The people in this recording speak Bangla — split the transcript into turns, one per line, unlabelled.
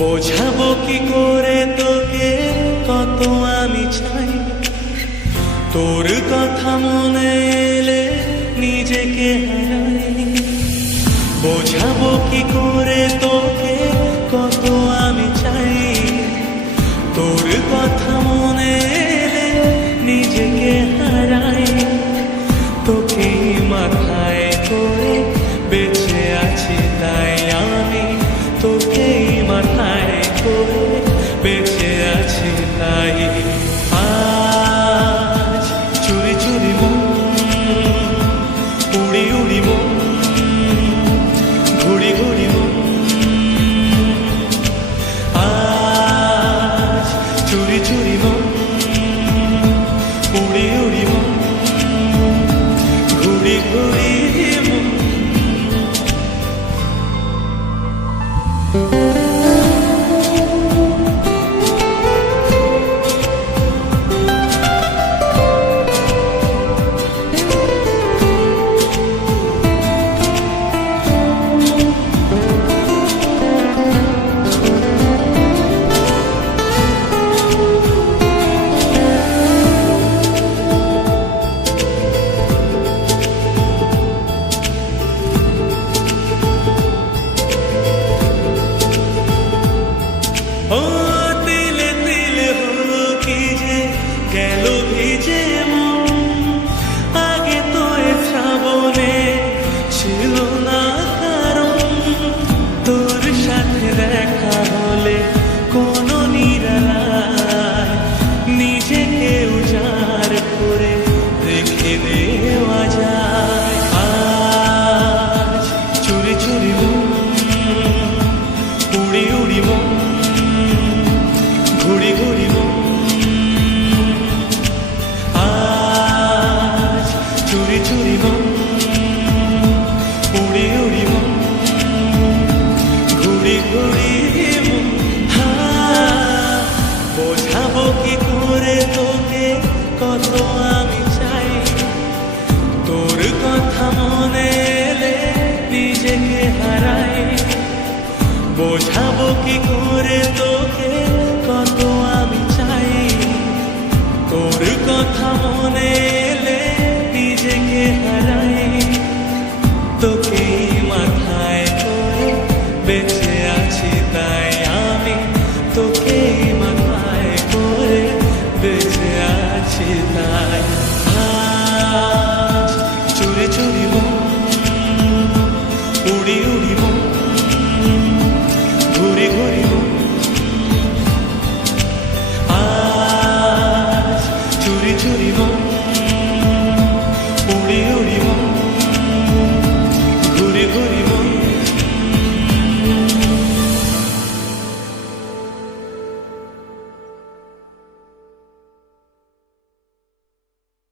বোঝাবো কি করে তোকে কত আমি চাই? তোর কথা মনে এলে নিজেকে বোঝাবো কি করে তো che lo dice চুরি চুরি মন উড়ি উড়ি মন ঘুরি ঘুরি মন বোঝাবো কি করে তোকে, কত আমি চাই। তোর কথা মনে এলে নিজেকে হারাই। বোঝাবো কি করে তোকে, কত আমি চাই। তোর কথা মনে Yuri